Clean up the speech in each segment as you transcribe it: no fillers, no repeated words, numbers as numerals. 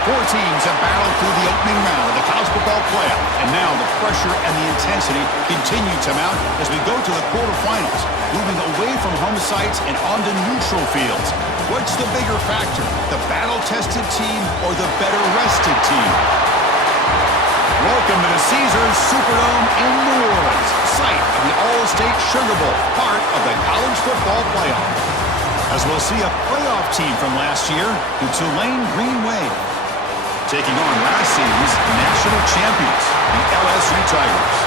Four teams have battled through the opening round of the college football playoff, and now the pressure and the intensity continue to mount as we go to the quarterfinals, moving away from home sites and onto neutral fields. What's the bigger factor, the battle-tested team or the better-rested team? Welcome to the Caesars Superdome in New Orleans, site of the All-State Sugar Bowl, part of the college football playoff. As we'll see a playoff team from last year, the Tulane Green Wave, taking on last season's national champions, the LSU Tigers.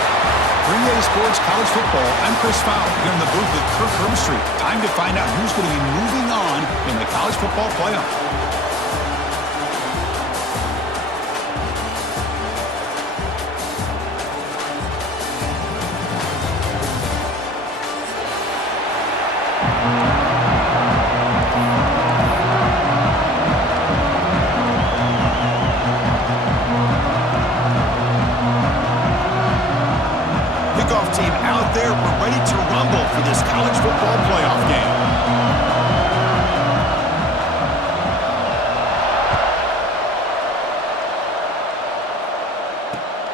3A Sports College Football, I'm Chris Fowler, here in the booth with Kirk Herbstreit. Time to find out who's going to be moving on in the college football playoff. Team out there, we're ready to rumble for this college football playoff game.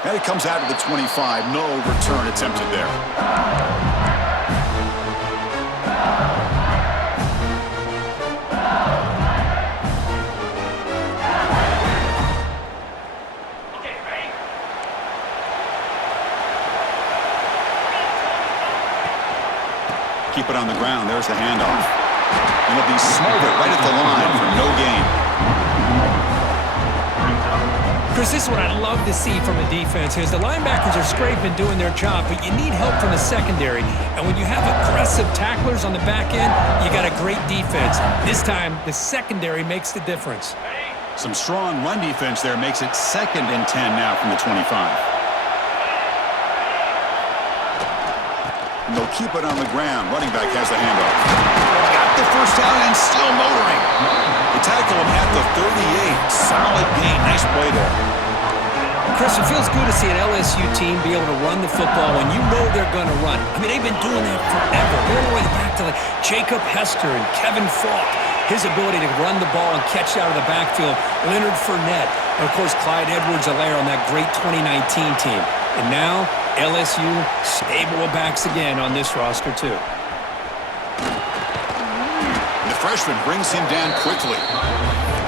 And it comes out of the 25. No return attempted there. Keep it on the ground. There's the handoff. And it'll be smothered right at the line for no gain. Chris, this is what I'd love to see from a defense is the linebackers are scraping, doing their job, but you need help from the secondary. And when you have aggressive tacklers on the back end, you got a great defense. This time, the secondary makes the difference. Some strong run defense there makes it 2nd and 10 now from the 25. And they'll keep it on the ground. Running back has the handoff. Got the first down and still motoring. They tackle him at the 38. Solid gain. Nice play there. Chris, it feels good to see an LSU team be able to run the football when you know they're going to run. I mean, they've been doing that forever. All the way back to like Jacob Hester and Kevin Falk. His ability to run the ball and catch out of the backfield. Leonard Fournette. And, of course, Clyde Edwards-Helaire on that great 2019 team. And now, LSU stable of backs again on this roster, too. The freshman brings him down quickly.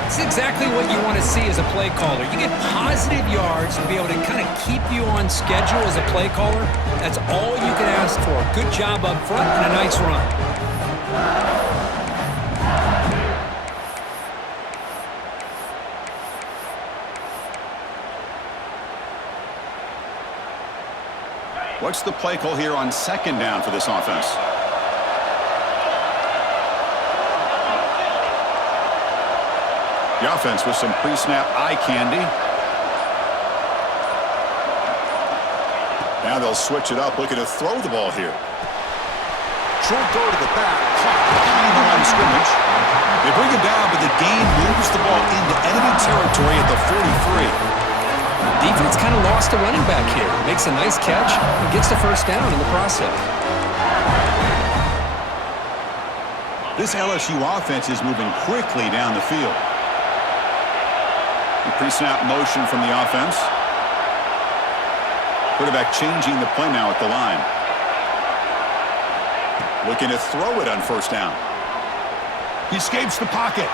It's exactly what you want to see as a play caller. You get positive yards to be able to kind of keep you on schedule as a play caller. That's all you can ask for. Good job up front and a nice run. What's the play call here on 2nd down for this offense? The offense with some pre-snap eye candy. Now they'll switch it up, looking to throw the ball here. Short throw to the back, caught behind the line of scrimmage. They bring him down, but the gain moves the ball into enemy territory at the 43. Defense kind of lost the running back here. Makes a nice catch and gets the first down in the process. This LSU offense is moving quickly down the field. The pre-snap motion from the offense. Quarterback changing the play now at the line. Looking to throw it on 1st down. He escapes the pocket.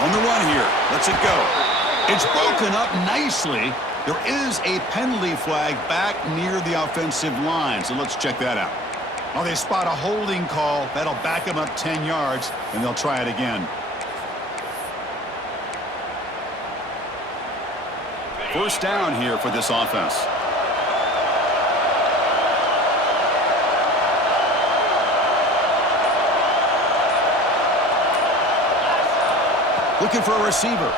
On the run here. Lets it go. It's broken up nicely. There is a penalty flag back near the offensive line, so let's check that out. Oh, they spot a holding call. That'll back them up 10 yards, and they'll try it again. First down here for this offense. Looking for a receiver.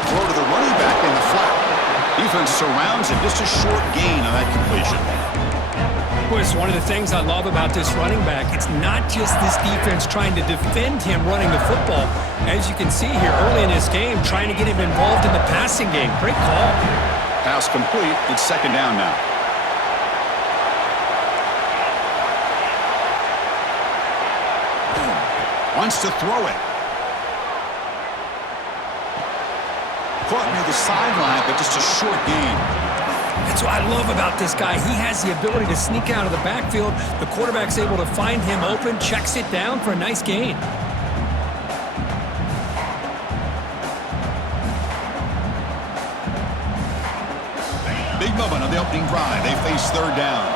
Throw to the running back in the flat. Defense surrounds him. Just a short gain on that completion. Well, it's one of the things I love about this running back. It's not just this defense trying to defend him running the football. As you can see here early in this game, trying to get him involved in the passing game. Great call. Pass complete. It's 2nd down now. Wants to throw it. caught near the sideline, but just a short gain. That's what I love about this guy. He has the ability to sneak out of the backfield. The quarterback's able to find him open, checks it down for a nice gain. Big moment on the opening drive. They face third down.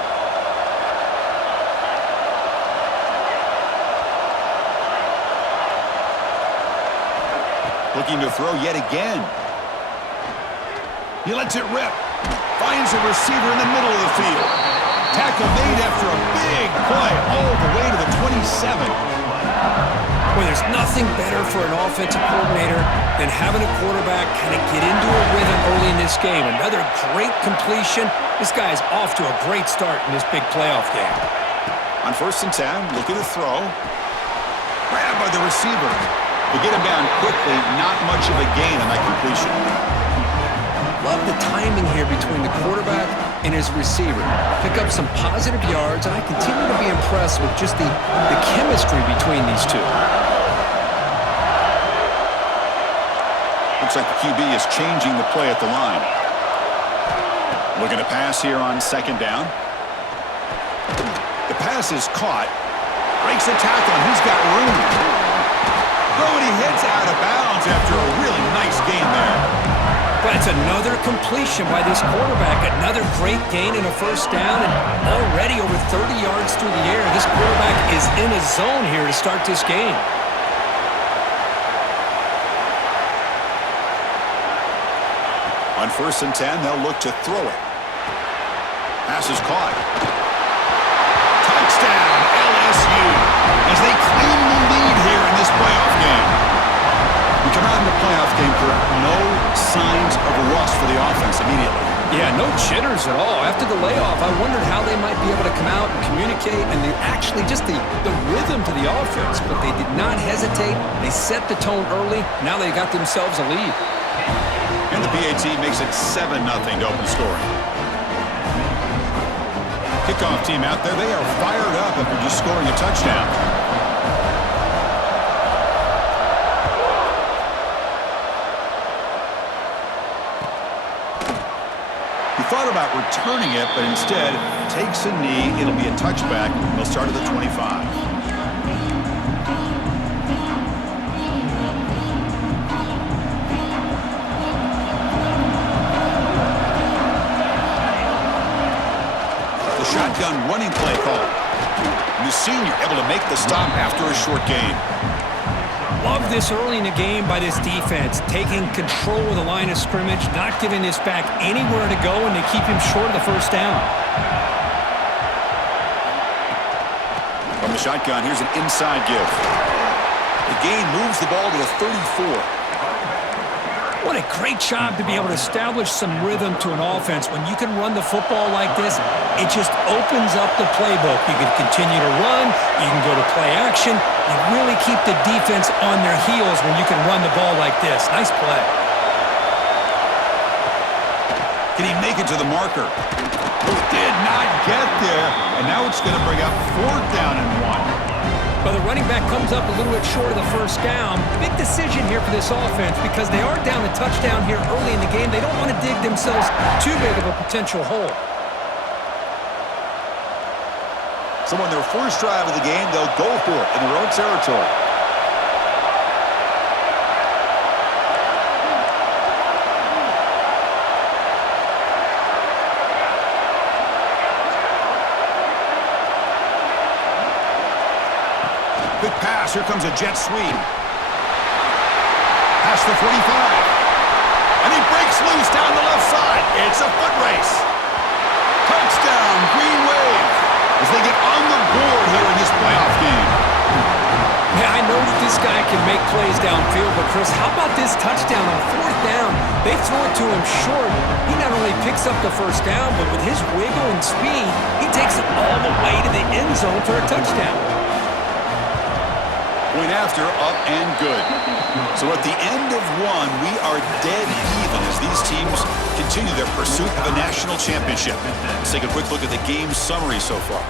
Looking to throw yet again. He lets it rip. Finds a receiver in the middle of the field. Tackle made after a big play all the way to the 27. Well, there's nothing better for an offensive coordinator than having a quarterback kind of get into a rhythm early in this game. Another great completion. This guy's off to a great start in this big playoff game. On 1st and 10, looking to throw. Grabbed by the receiver. They get him down quickly. Not much of a gain on that completion. Love the timing here between the quarterback and his receiver. Pick up some positive yards, and I continue to be impressed with just the chemistry between these two. Looks like the QB is changing the play at the line. Looking to pass here on 2nd down. The pass is caught. Breaks the tackle, and he's got room. Oh, and he heads out of bounds after a really nice gain there. But it's another completion by this quarterback. Another great gain in a 1st down, and already over 30 yards through the air. This quarterback is in a zone here to start this game. On 1st and 10, they'll look to throw it. Pass is caught. Touchdown, LSU, as they claim the lead here in this playoff game. We come out in the playoff game for no signs of rust for the offense immediately. Yeah, no jitters at all. After the layoff, I wondered how they might be able to come out and communicate, and actually just the rhythm to the offense. But they did not hesitate. They set the tone early. Now they got themselves a lead. And the PAT makes it 7-0 to open scoring. Kickoff team out there, they are fired up after just scoring a touchdown. He thought about returning it, but instead takes a knee. It'll be a touchback. They'll start at the 25. Shotgun running play call. And the senior able to make the stop after a short gain. Love this early in the game by this defense, taking control of the line of scrimmage, not giving this back anywhere to go, and they keep him short of the 1st down. From the shotgun, here's an inside give. The gain moves the ball to the 34. What a great job to be able to establish some rhythm to an offense. When you can run the football like this, it just opens up the playbook. You can continue to run. You can go to play action. You really keep the defense on their heels when you can run the ball like this. Nice play. Can he make it to the marker? Did not get there. And now it's going to bring up 4th down and 1. Well, the running back comes up a little bit short of the 1st down. Big decision here for this offense because they are down a touchdown here early in the game. They don't want to dig themselves too big of a potential hole. So on their first drive of the game, they'll go for it in their own territory. Quick pass. Here comes a jet sweep. Past the 45. And he breaks loose down the left side. It's a foot race. Touchdown, Green Wave, as they get on the board here in this playoff game. Yeah, I know that this guy can make plays downfield, but Chris, how about this touchdown on 4th down? They throw it to him short. He not only picks up the 1st down, but with his wiggle and speed, he takes it all the way to the end zone for a touchdown. Point after, up and good. So at the end of 1, we are dead even as these teams continue their pursuit of a national championship. Let's take a quick look at the game summary so far.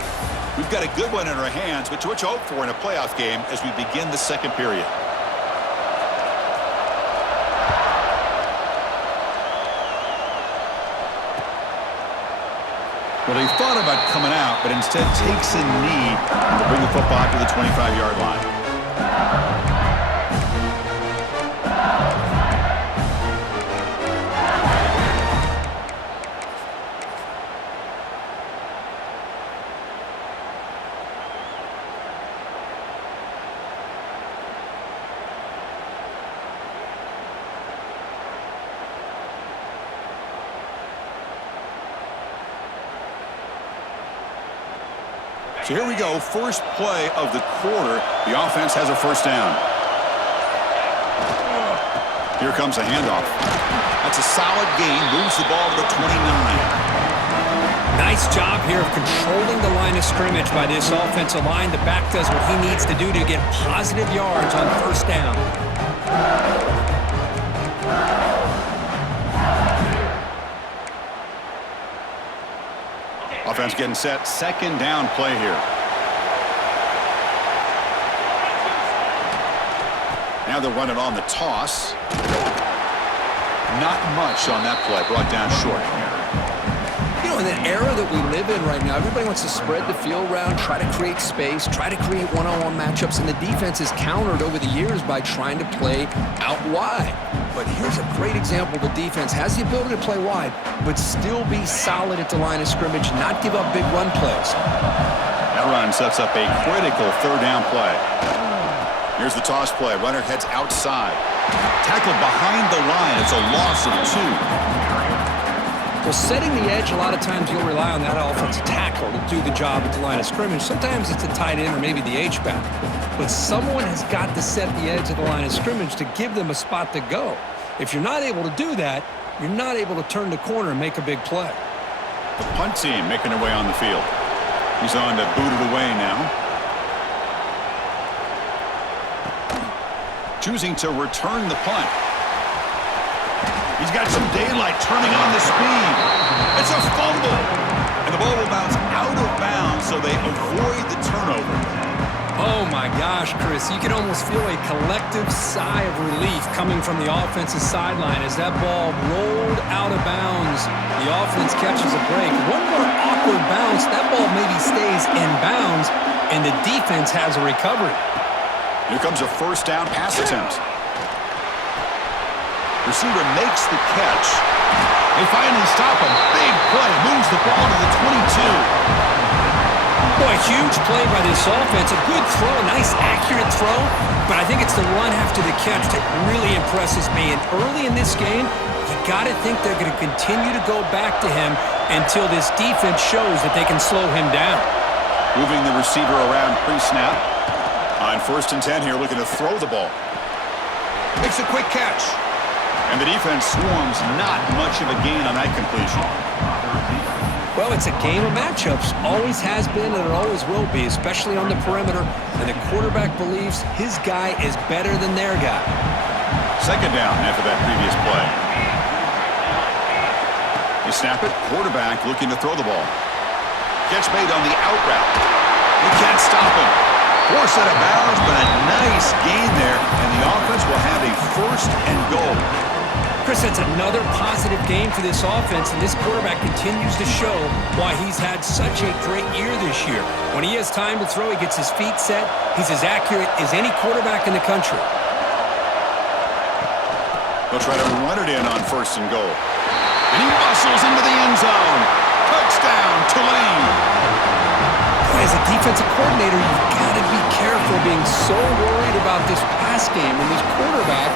We've got a good one in our hands, which we hope for in a playoff game as we begin the 2nd period. Well, he thought about coming out, but instead takes a knee to bring the football to the 25-yard line. So here we go, first play of the quarter. The offense has a first down. Here comes a handoff. That's a solid gain, moves the ball to the 29. Nice job here of controlling the line of scrimmage by this offensive line. The back does what he needs to do to get positive yards on first down. Offense getting set, second down play here. Now they'll run it on the toss. Not much on that play, brought down short. You know, in the era that we live in right now, everybody wants to spread the field around, try to create space, try to create one-on-one matchups, and the defense is countered over the years by trying to play out wide. But here's a great example. The defense has the ability to play wide, but still be solid at the line of scrimmage, not give up big run plays. That run sets up a critical third down play. Here's the toss play. Runner heads outside. Tackled behind the line. It's a loss of 2. Well, setting the edge, a lot of times you'll rely on that offensive tackle to do the job at the line of scrimmage. Sometimes it's a tight end or maybe the H-back. But someone has got to set the edge of the line of scrimmage to give them a spot to go. If you're not able to do that, you're not able to turn the corner and make a big play. The punt team making their way on the field. He's on to boot it away now. Choosing to return the punt. He's got some daylight turning on the speed. It's a fumble. And the ball will bounce out of bounds, so they avoid the turnover. Oh, my gosh, Chris. You can almost feel a collective sigh of relief coming from the offensive sideline as that ball rolled out of bounds. The offense catches a break. One more awkward bounce. That ball maybe stays in bounds, and the defense has a recovery. Here comes a first down pass attempt. Receiver makes the catch. They finally stop him. Big play. Moves the ball to the 22. Boy, huge play by this offense. A good throw, a nice accurate throw, but I think it's the run after the catch that really impresses me. And early in this game, you got to think they're going to continue to go back to him until this defense shows that they can slow him down. Moving the receiver around pre-snap. On 1st and 10 here, looking to throw the ball. Makes a quick catch. And the defense swarms, not much of a gain on that completion. Well, it's a game of matchups. Always has been and it always will be, especially on the perimeter. And the quarterback believes his guy is better than their guy. Second down after that previous play. You snap it, quarterback looking to throw the ball. Catch made on the out route. You can't stop him. Forced out of bounds, but a nice gain there, and the offense will have a 1st and goal. Chris, that's another positive game for this offense, and this quarterback continues to show why he's had such a great year this year. When he has time to throw, he gets his feet set. He's as accurate as any quarterback in the country. They'll try to run it in on 1st and goal. And he muscles into the end zone. Touchdown, Tulane. As a defensive coordinator, you've got to be careful being so worried about this pass game and this quarterback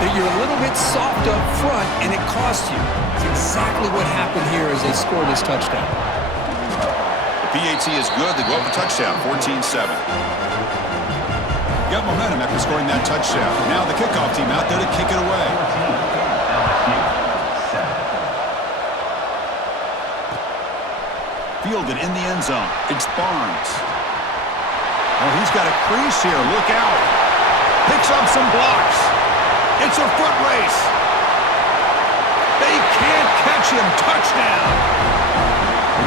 that you're a little bit soft up front and it costs you. It's exactly what happened here as they scored this touchdown. The PAT is good. They go up a touchdown, 14-7. Got momentum after scoring that touchdown. Now the kickoff team out there to kick it away. Fielded in the end zone. It's Barnes. Oh, he's got a crease here. Look out. Picks up some blocks. It's a foot race. They can't catch him. Touchdown.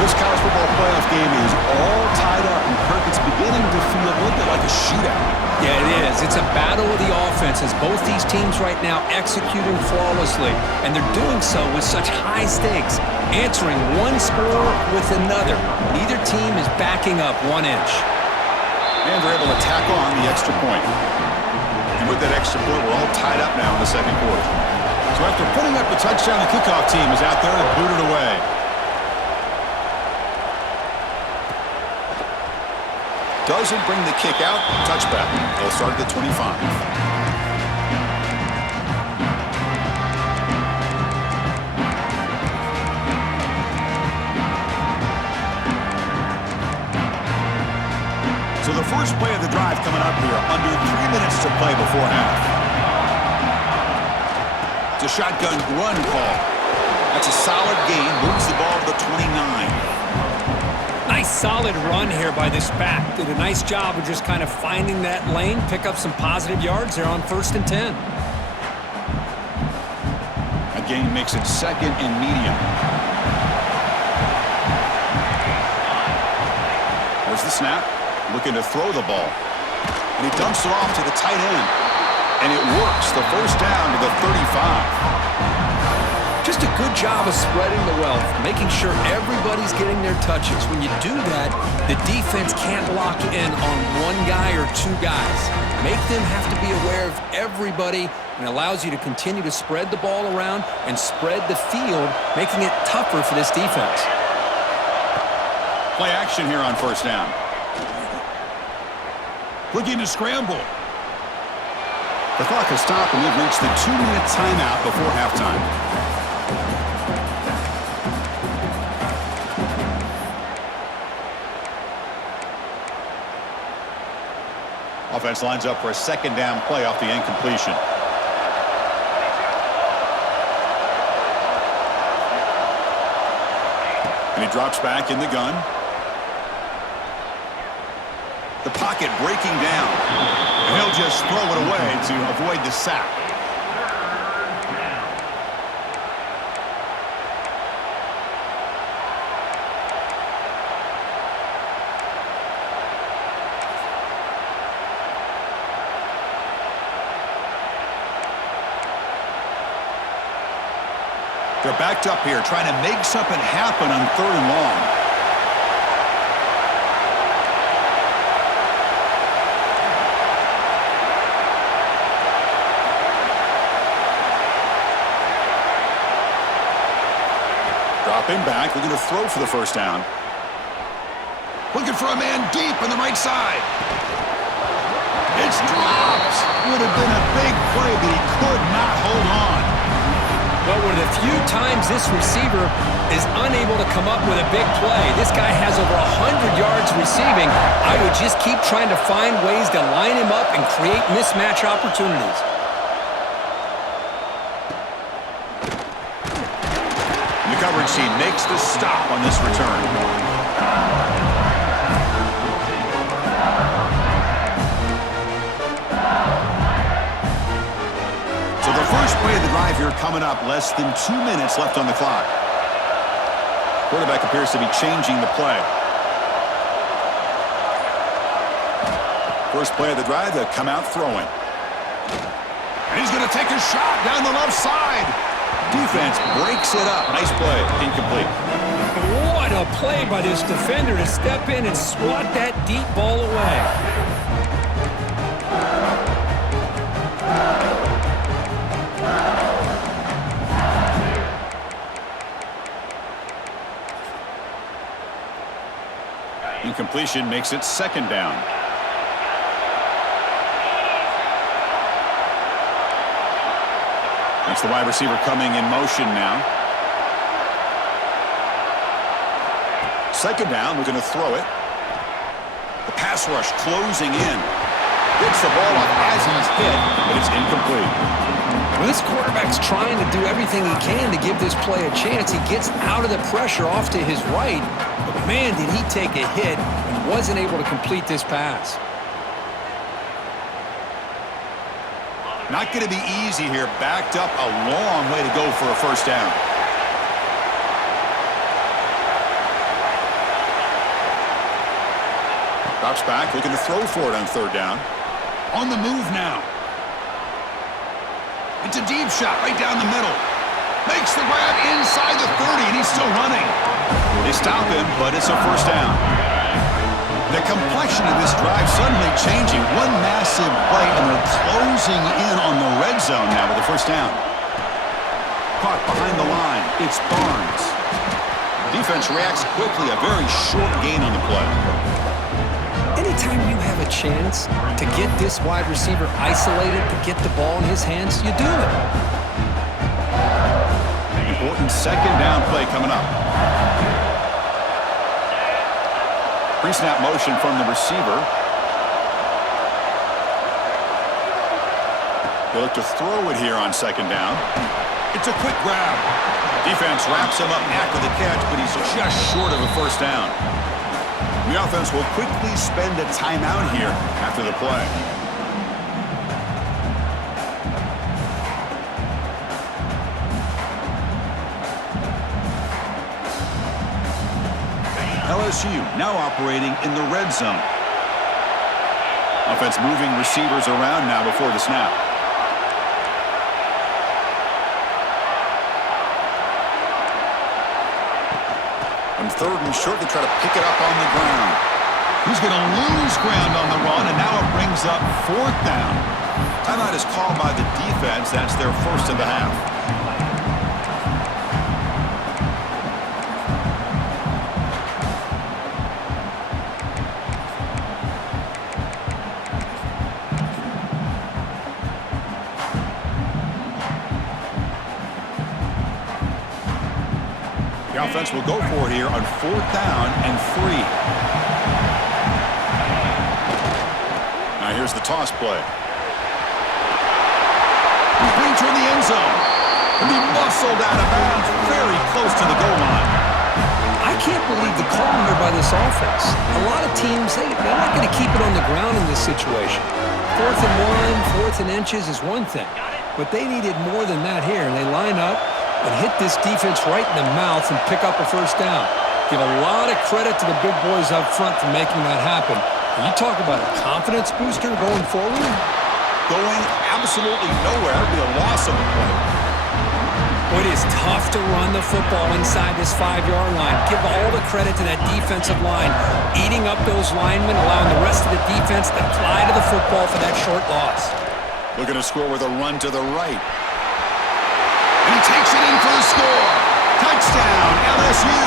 This college football playoff game is all tied up, and Kirk, it's beginning to feel a little bit like a shootout. Yeah, it is. It's a battle of the offenses. Both these teams right now executing flawlessly, and they're doing so with such high stakes, answering one score with another. Neither team is backing up 1 inch. And they're able to tack on the extra point. And with that extra point, we're all tied up now in the second quarter. So after putting up the touchdown, the kickoff team is out there to boot it away. Doesn't bring the kick out. Touchback. They'll start at the 25. So the first play of the drive coming up here. Under 3 minutes to play before half. It's a shotgun run call. That's a solid gain. Moves the ball to the 29. Nice solid run here by this back. Did a nice job of just kind of finding that lane, pick up some positive yards there on 1st and 10. Again, makes it 2nd and medium. There's the snap. Looking to throw the ball. And he dumps it off to the tight end. And it works. The first down to the 35. Just a good job of spreading the wealth, making sure everybody's getting their touches. When you do that, the defense can't lock in on one guy or two guys. Make them have to be aware of everybody, and allows you to continue to spread the ball around and spread the field, making it tougher for this defense. Play action here on first down. Looking to scramble. The clock has stopped, and we've reached the 2-minute timeout before halftime. Offense lines up for a 2nd down play off the incompletion. And he drops back in the gun. The pocket breaking down. And he'll just throw it away to avoid the sack. They're backed up here, trying to make something happen on 3rd and long. Dropping back, looking to throw for the first down. Looking for a man deep on the right side. It's dropped. Would have been a big play, but he could not hold on. Well, one of the few times this receiver is unable to come up with a big play. This guy has over 100 yards receiving. I would just keep trying to find ways to line him up and create mismatch opportunities. The coverage team makes the stop on this return. First play of the drive here coming up. Less than 2 minutes left on the clock. Quarterback appears to be changing the play. First play of the drive, they'll come out throwing. And he's going to take a shot down the left side. Defense breaks it up. Nice play. Incomplete. What a play by this defender to step in and swat that deep ball away. Incompletion makes it 2nd down. That's the wide receiver coming in motion now. 2nd down, we're going to throw it. The pass rush closing in. Gets the ball up as he's hit, but it's incomplete. Well, this quarterback's trying to do everything he can to give this play a chance. He gets out of the pressure off to his right, but man, did he take a hit and wasn't able to complete this pass. Not going to be easy here. Backed up a long way to go for a first down. Drops back, looking to throw for it on third down. On the move now. It's a deep shot right down the middle. Makes the grab inside the 30, and he's still running. They stop him, but it's a first down. The complexion of this drive suddenly changing. One massive play, and they're closing in on the red zone now with the first down. Caught behind the line. It's Barnes. Defense reacts quickly. A very short gain on the play. Anytime you have a chance to get this wide receiver isolated, to get the ball in his hands, you do it. Important second down play coming up. Pre-snap motion from the receiver. They look to throw it here on second down. It's a quick grab. Defense wraps him up after the catch, but he's just short of a first down. The offense will quickly spend a timeout here after the play. LSU now operating in the red zone. Offense moving receivers around now before the snap. On third and short, they try to pick it up on the ground. He's going to lose ground on the run, and now it brings up fourth down. Timeout is called by the defense. That's their first of the half. The offense will go for it here on fourth down and 3. Now here's the toss play. Brings toward the end zone. And he muscled out of bounds very close to the goal line. I can't believe the call here by this offense. A lot of teams, they're not going to keep it on the ground in this situation. 4th and 1, 4th and inches is one thing. But they needed more than that here, and they line up and hit this defense right in the mouth and pick up a first down. Give a lot of credit to the big boys up front for making that happen. And you talk about a confidence booster going forward? Going absolutely nowhere. It'll be a loss of the play. It is tough to run the football inside this 5-yard line. Give all the credit to that defensive line, eating up those linemen, allowing the rest of the defense to fly to the football for that short loss. Looking to score with a run to the right. And he takes it in for the score. Touchdown, LSU.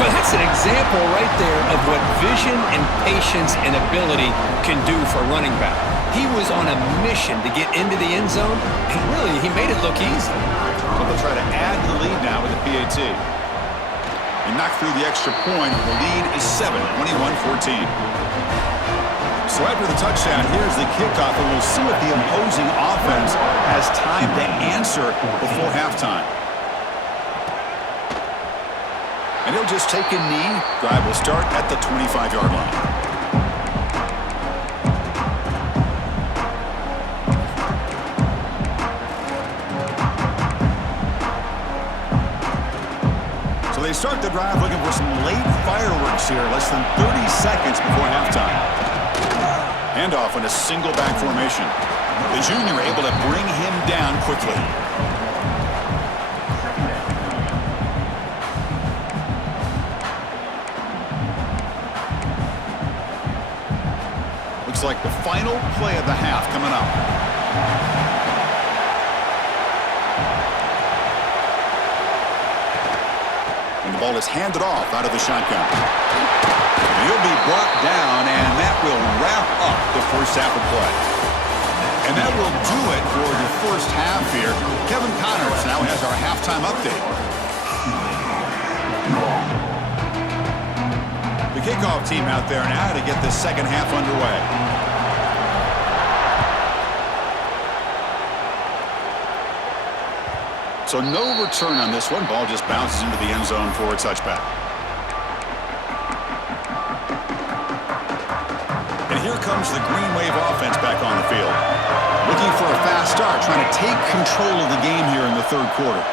Well, that's an example right there of what vision and patience and ability can do for a running back. He was on a mission to get into the end zone, and really, he made it look easy. So they'll try to add the lead now with the PAT. He knocked through the extra point. The lead is 7, 21-14. So after the touchdown, here's the kickoff, and we'll see if the opposing offense has time to answer before halftime. And he'll just take a knee. Drive will start at the 25-yard line. So they start the drive looking for some late fireworks here, less than 30 seconds before halftime. Handoff in a single back formation. The junior able to bring him down quickly. Looks like the final play of the half coming up. And the ball is handed off out of the shotgun. And he'll be brought down, and that will wrap up the first half of play. And that will do it for the first half here. Kevin Connors now has our halftime update. The kickoff team out there now to get the second half underway. So no return on this one. Ball just bounces into the end zone for a touchback. And here comes the Green Wave offense back on the field. Looking for a fast start, trying to take control of the game here in the third quarter.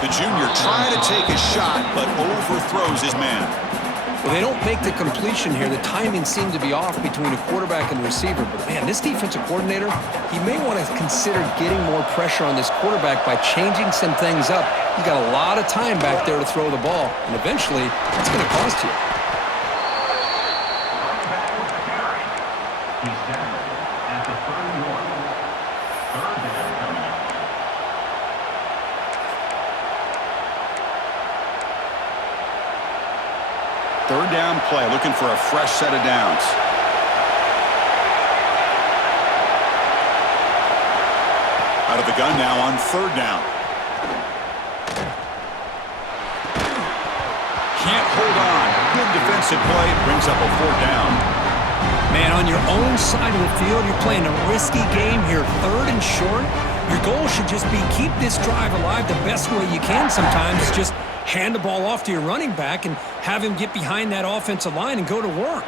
The junior trying to take a shot, but overthrows his man. Well, they don't make the completion here. The timing seemed to be off between the quarterback and the receiver. But, man, this defensive coordinator, he may want to consider getting more pressure on this quarterback by changing some things up. He's got a lot of time back there to throw the ball, and eventually it's going to cost you. Third down play, looking for a fresh set of downs. Out of the gun now on third down. Can't hold on. Good defensive play, brings up a fourth down. Man, on your own side of the field, you're playing a risky game here, third and short. Your goal should just be keep this drive alive the best way you can sometimes. Just hand the ball off to your running back and have him get behind that offensive line and go to work.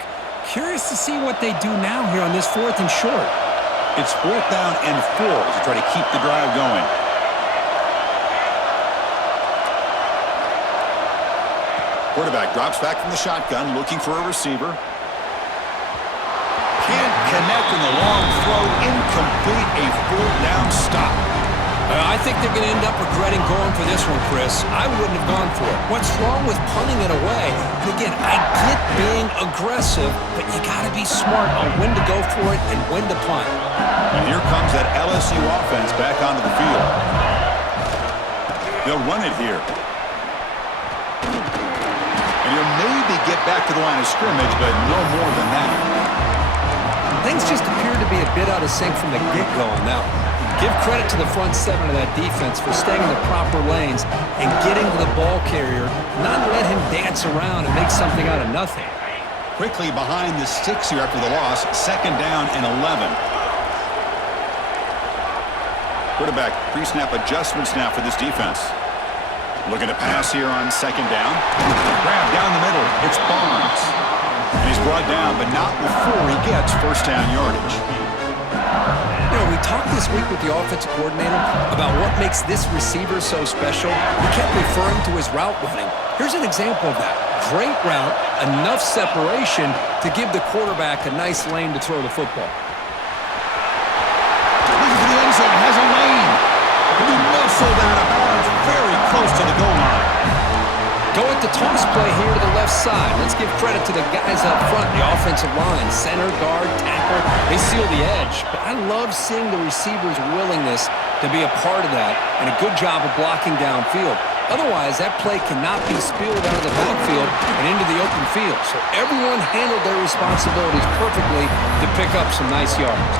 Curious to see what they do now here on this fourth and short. It's fourth down and 4 to try to keep the drive going. Quarterback drops back from the shotgun, looking for a receiver. Can't connect in the long throw, incomplete, a fourth down stop. I think they're going to end up regretting going for this one, Chris. I wouldn't have gone for it. What's wrong with punting it away? And again, I get being aggressive, but you got to be smart on when to go for it and when to punt. And here comes that LSU offense back onto the field. They'll run it here. And he'll maybe get back to the line of scrimmage, but no more than that. Things just appear to be a bit out of sync from the get-go on that one. Give credit to the front seven of that defense for staying in the proper lanes and getting to the ball carrier, not let him dance around and make something out of nothing. Quickly behind the sticks here after the loss, second down and 11. Quarterback pre-snap adjustments now for this defense. Looking to pass here on second down. Grab down the middle. It's Barnes. And he's brought down, but not before he gets first down yardage. You know, we talked this week with the offensive coordinator about what makes this receiver so special. He kept referring to his route running. Here's an example of that. Great route, enough separation to give the quarterback a nice lane to throw the football. Looking for the end zone, has a lane. He muscled out of bounds, very close to the goal line. Go at the toss play here to the left side. Let's give credit to the guys up front, the offensive line, center, guard, tackle. They seal the edge. But I love seeing the receiver's willingness to be a part of that and a good job of blocking downfield. Otherwise, that play cannot be spilled out of the backfield and into the open field. So everyone handled their responsibilities perfectly to pick up some nice yards.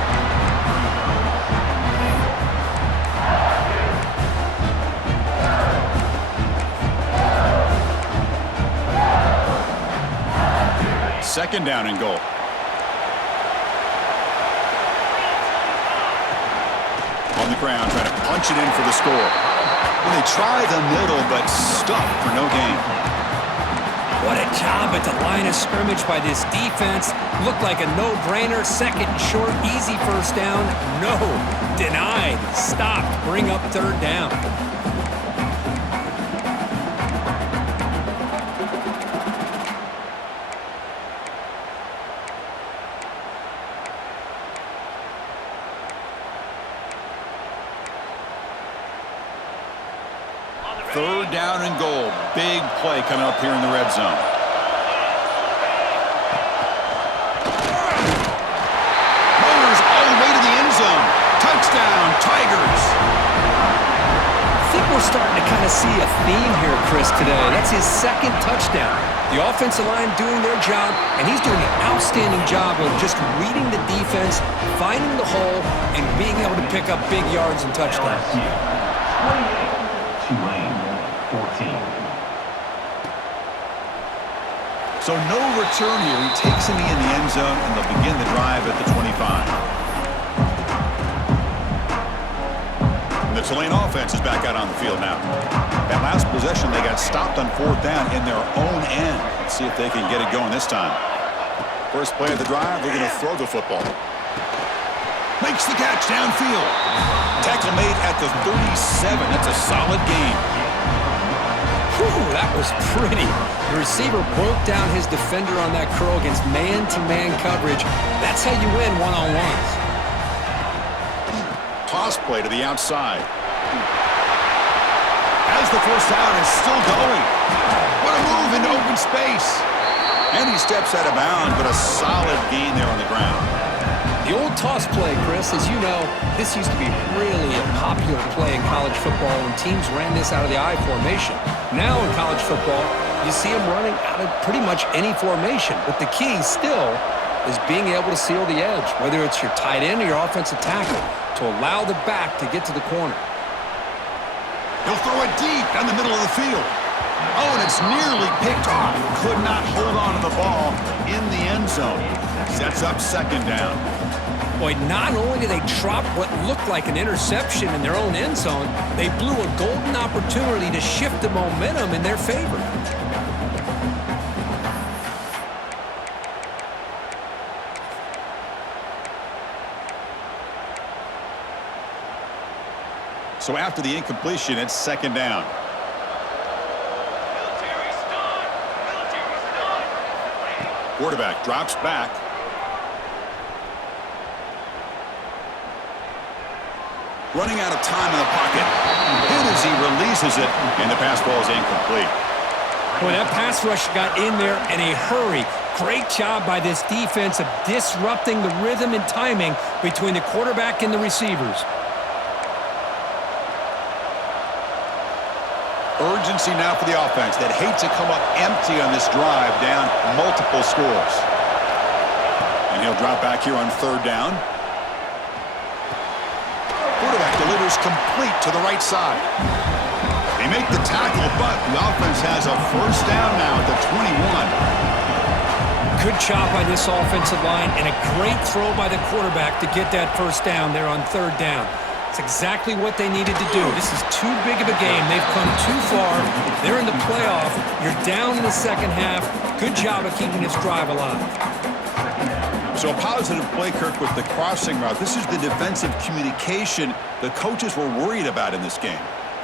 Second down and goal. On the ground, trying to punch it in for the score. And they try the middle, but stuffed for no gain. What a job at the line of scrimmage by this defense. Looked like a no-brainer. Second and short, easy first down. No, denied, stopped, bring up third down. Third down and goal. Big play coming up here in the red zone. Motors all the way to the end zone. Touchdown, Tigers. I think we're starting to kind of see a theme here, Chris, today. That's his second touchdown. The offensive line doing their job, and he's doing an outstanding job of just reading the defense, finding the hole, and being able to pick up big yards and touchdowns. Tulane, 14. So no return here. He takes him in the end zone, and they'll begin the drive at the 25. And the Tulane offense is back out on the field now. That last possession, they got stopped on fourth down in their own end. Let's see if they can get it going this time. First play of the drive, they're going to throw the football. Makes the catch downfield. Tackle made at the 37. That's a solid game. Whew, that was pretty. The receiver broke down his defender on that curl against man-to-man coverage. That's how you win one-on-ones. Toss play to the outside. As the first down is still going. What a move into open space. And he steps out of bounds, but a solid gain there on the ground. The old toss play, Chris, as you know, this used to be really a popular play in college football when teams ran this out of the I formation. Now in college football, you see them running out of pretty much any formation. But the key still is being able to seal the edge, whether it's your tight end or your offensive tackle, to allow the back to get to the corner. He'll throw it deep down the middle of the field. Oh, and it's nearly picked off. Could not hold on to the ball in the end zone. Sets up second down. Boy, not only did they drop what looked like an interception in their own end zone, they blew a golden opportunity to shift the momentum in their favor. So after the incompletion, it's second down. Quarterback drops back. Running out of time in the pocket. Hit as he releases it, and the pass ball is incomplete. Boy, that pass rush got in there in a hurry. Great job by this defense of disrupting the rhythm and timing between the quarterback and the receivers. Urgency now for the offense that hate to come up empty on this drive, down multiple scores. And he'll drop back here on third down. Quarterback delivers complete to the right side. They make the tackle, but the offense has a first down now at the 21. Good job by this offensive line and a great throw by the quarterback to get that first down there on third down. It's exactly what they needed to do. This is too big of a game. They've come too far. They're in the playoff. You're down in the second half. Good job of keeping this drive alive. So a positive play, Kirk, with the crossing route. This is the defensive communication the coaches were worried about in this game.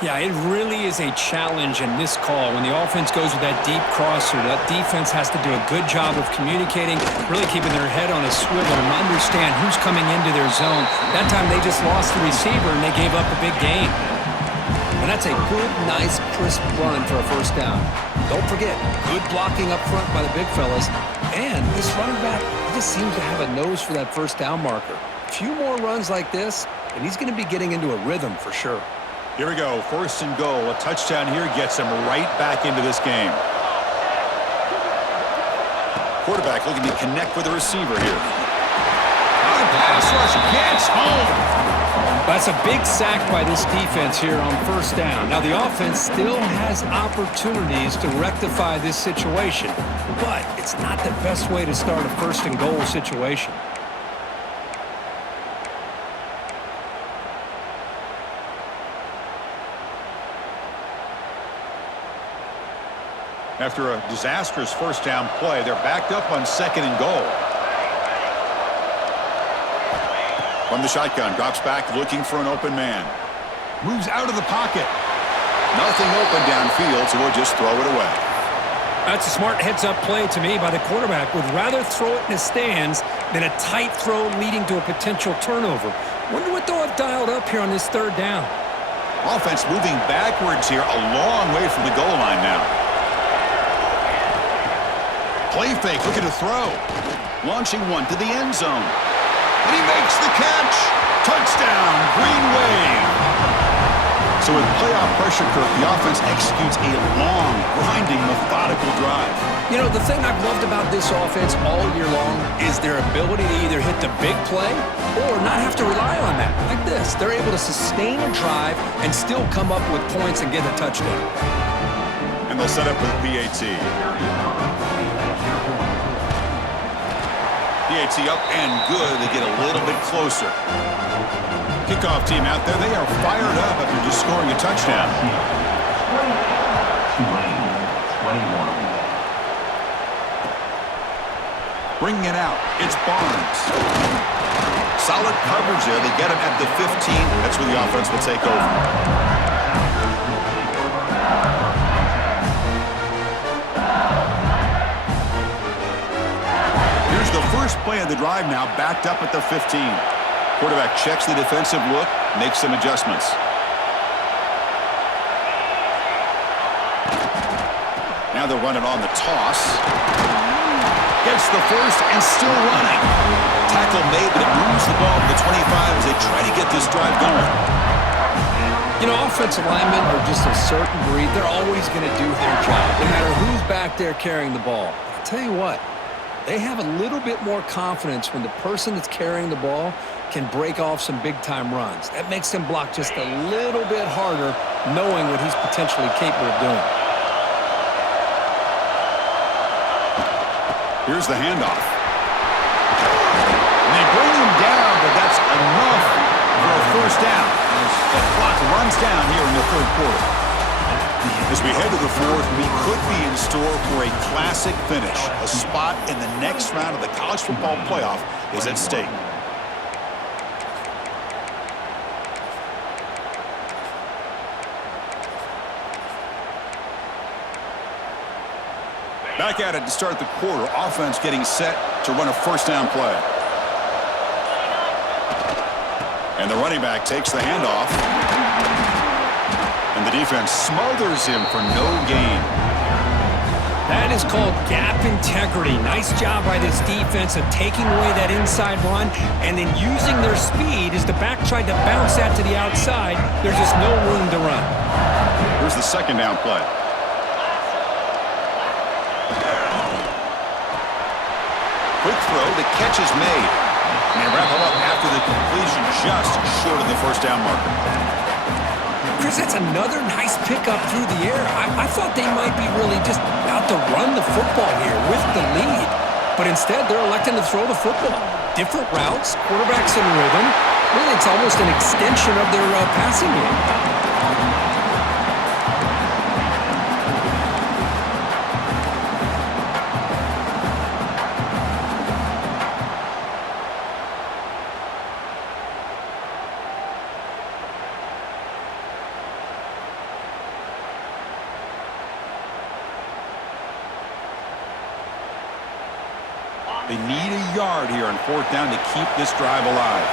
Yeah, it really is a challenge in this call. When the offense goes with that deep crosser, that defense has to do a good job of communicating, really keeping their head on a swivel and understand who's coming into their zone. That time they just lost the receiver and they gave up a big gain. And that's a good, nice, crisp run for a first down. Don't forget, good blocking up front by the big fellas. And this running back, he just seems to have a nose for that first down marker. A few more runs like this, and he's going to be getting into a rhythm for sure. Here we go, first and goal. A touchdown here gets him right back into this game. Quarterback looking to connect with the receiver here. Oh, the pass rush gets home. That's a big sack by this defense here on first down. Now, the offense still has opportunities to rectify this situation, but it's not the best way to start a first and goal situation. After a disastrous first down play, they're backed up on second and goal. From the shotgun, drops back looking for an open man. Moves out of the pocket. Nothing open downfield, so we'll just throw it away. That's a smart heads-up play to me by the quarterback. Would rather throw it in the stands than a tight throw leading to a potential turnover. Wonder what they'll have dialed up here on this third down. Offense moving backwards here, a long way from the goal line now. Play fake, looking to throw. Launching one to the end zone. And he makes the catch. Touchdown, Green Wave. So with playoff pressure, Kirk, the offense executes a long, grinding, methodical drive. You know, the thing I've loved about this offense all year long is their ability to either hit the big play or not have to rely on that. Like this, they're able to sustain a drive and still come up with points and get a touchdown. And they'll set up with PAT. PAT up and good. They get a little bit closer. Kickoff team out there. They are fired up after just scoring a touchdown. Tulane, 21. Bringing it out. It's Barnes. Solid coverage there. They get him at the 15. That's where the offense will take over. first play of the drive now backed up at the 15. Quarterback checks the defensive look, makes some adjustments. Now they'll run it on the toss. Gets the first and still running. Tackle made, but it moves the ball to the 25 as they try to get this drive going. You know, offensive linemen are just a certain breed. They're always going to do their job, no matter who's back there carrying the ball. I'll tell you what, they have a little bit more confidence when the person that's carrying the ball can break off some big-time runs. That makes them block just a little bit harder, knowing what he's potentially capable of doing. Here's the handoff. And they bring him down, but that's enough for a first down. The clock runs down here in the third quarter. As we head to the fourth, we could be in store for a classic finish. A spot in the next round of the college football playoff is at stake. Back at it to start the quarter. Offense getting set to run a first down play. And the running back takes the handoff. And the defense smothers him for no gain. That is called gap integrity. Nice job by this defense of taking away that inside run and then using their speed as the back tried to bounce that to the outside. There's just no room to run. Here's the second down play. Quick throw, the catch is made. And they wrap him up after the completion just short of the first down marker. Chris, that's another nice pickup through the air. I thought they might be really just out to run the football here with the lead. But instead, they're electing to throw the football. Different routes, quarterbacks in rhythm. Really, it's almost an extension of their passing game. They need a yard here on fourth down to keep this drive alive.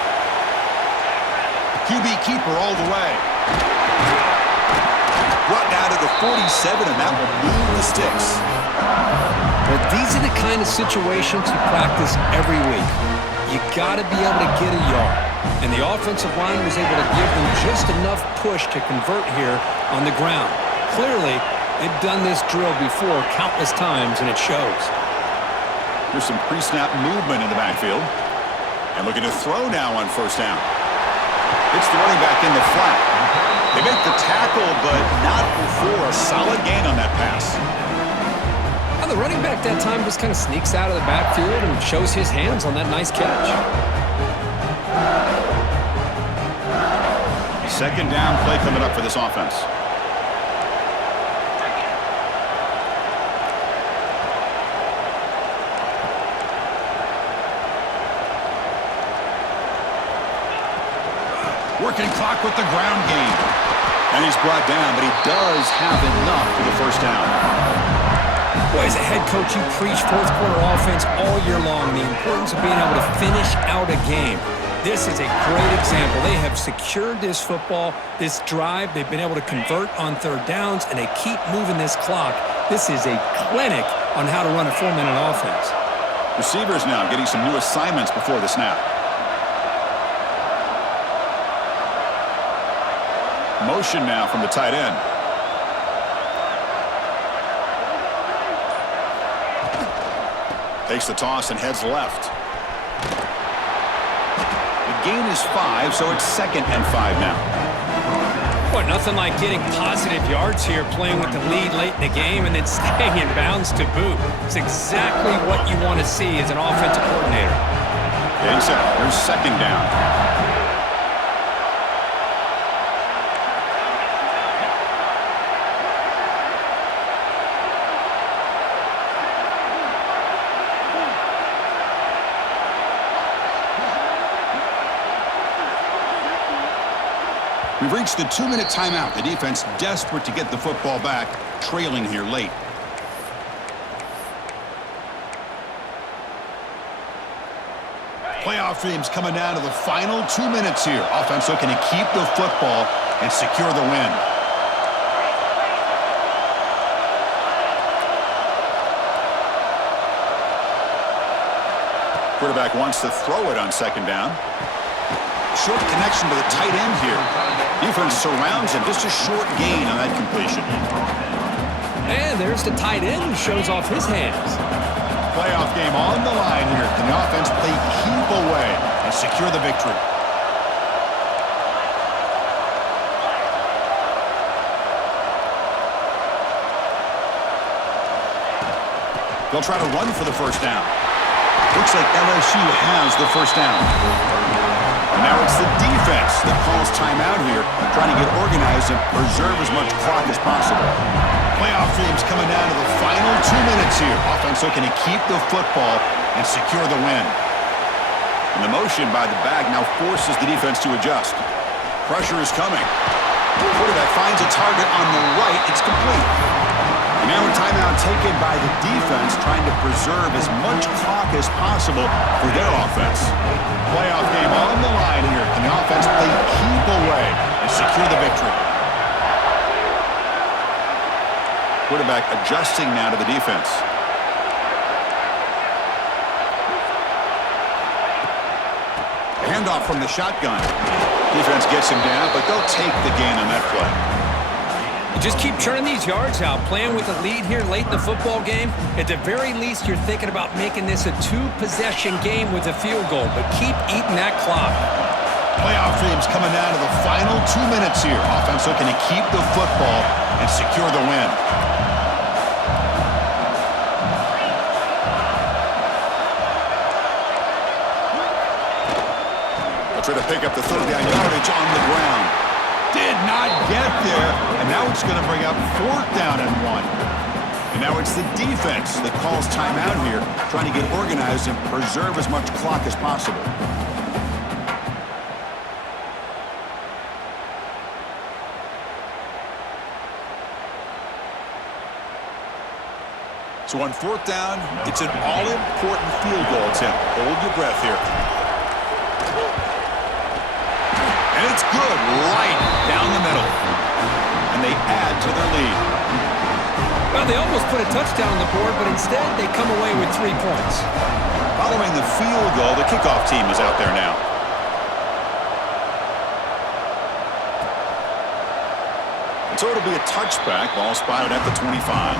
QB keeper all the way. Brought down to the 47, and that will move the sticks. But these are the kind of situations you practice every week. You got to be able to get a yard. And the offensive line was able to give them just enough push to convert here on the ground. Clearly, they've done this drill before countless times, and it shows. There's some pre-snap movement in the backfield. And looking to throw now on first down. It's the running back in the flat. They make the tackle, but not before a solid gain on that pass. Well, the running back that time just kind of sneaks out of the backfield and shows his hands on that nice catch. Second down play coming up for this offense. Working clock with the ground game. And he's brought down, but he does have enough for the first down. Boy, as a head coach, you preach fourth quarter offense all year long. The importance of being able to finish out a game. This is a great example. They have secured this football, this drive. They've been able to convert on third downs, and they keep moving this clock. This is a clinic on how to run a 4-minute offense. Receivers now getting some new assignments before the snap. Motion now from the tight end. Takes the toss and heads left. The gain is 5, so it's 2nd and 5 now. Boy, nothing like getting positive yards here, playing with the lead late in the game and then staying in bounds to boot. It's exactly what you want to see as an offensive coordinator. Getting set. There's second down. We've reached the 2-minute timeout. The defense desperate to get the football back, trailing here late. Playoff dreams coming down to the final 2 minutes here. Offense looking to keep the football and secure the win. Quarterback wants to throw it on second down. Short connection to the tight end here. Defense surrounds him. Just a short gain on that completion. And there's the tight end who shows off his hands. Playoff game on the line here. Can the offense play keep away and secure the victory? They'll try to run for the first down. Looks like LSU has the first down. And now it's the defense that calls timeout here, trying to get organized and preserve as much clock as possible. Playoff dreams coming down to the final 2 minutes here. Offense looking to keep the football and secure the win. And the motion by the back now forces the defense to adjust. Pressure is coming. Quarterback finds a target on the right. It's complete. And now a timeout taken by the defense, trying to preserve as much clock as possible for their offense. Playoff game on the line here. Can the offense play keep away and secure the victory? Quarterback adjusting now to the defense. Handoff from the shotgun. Defense gets him down, but they'll take the gain on that play. Just keep churning these yards out, playing with a lead here late in the football game. At the very least, you're thinking about making this a two-possession game with a field goal, but keep eating that clock. Playoff dreams coming down to the final 2 minutes here. Offense looking to keep the football and secure the win. They'll try to pick up the third down yardage on the ground. Did not get there, and now it's going to bring up fourth down and 1. And now it's the defense that calls timeout here, trying to get organized and preserve as much clock as possible. So on fourth down, it's an all-important field goal attempt. Hold your breath here. And it's good, right down the middle. And they add to their lead. Well, they almost put a touchdown on the board, but instead they come away with 3 points. Following the field goal, the kickoff team is out there now. And so it'll be a touchback. Ball spotted at the 25.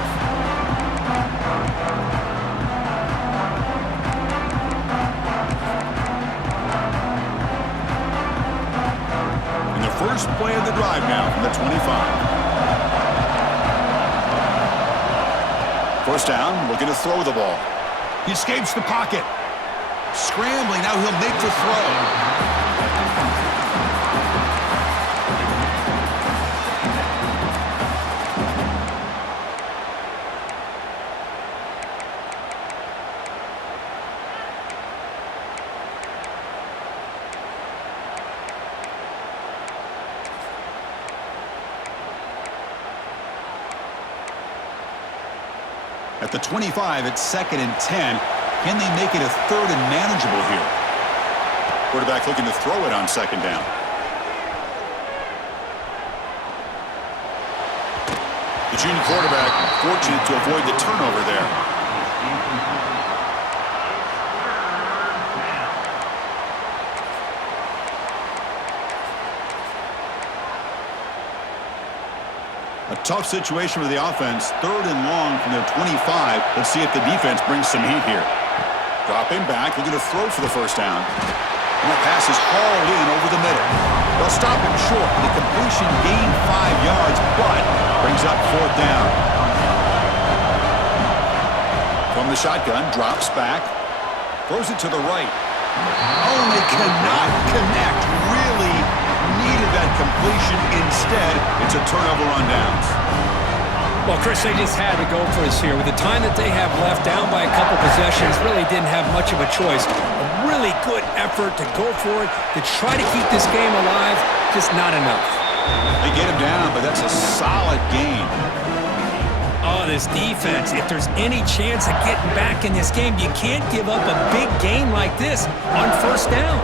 First play of the drive now from the 25. First down, looking to throw the ball. He escapes the pocket. Scrambling, now he'll make the throw. At the 25, it's 2nd and 10. Can they make it a 3rd and manageable here? Quarterback looking to throw it on second down. The junior quarterback fortunate to avoid the turnover there. A tough situation for the offense. 3rd and long from their 25. Let's see if the defense brings some heat here. Dropping back, looking to throw for the first down. And that pass is hauled in over the middle. They'll stop him short. The completion gained 5 yards, but brings up 4th down. From the shotgun, drops back. Throws it to the right. Oh, they cannot connect. Really needed that completion. Instead, it's a turnover on downs. Well, Chris, they just had to go for us here. With the time that they have left, down by a couple possessions, really didn't have much of a choice. A really good effort to go for it, to try to keep this game alive, just not enough. They get him down, but that's a solid gain. Oh, this defense, if there's any chance of getting back in this game, you can't give up a big gain like this on first down.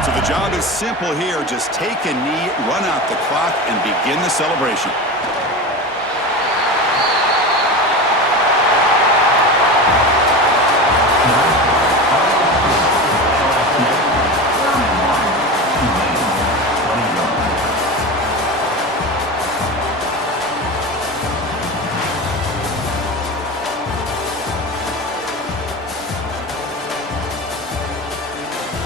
So the job is simple here. Just take a knee, run out the clock, and begin the celebration.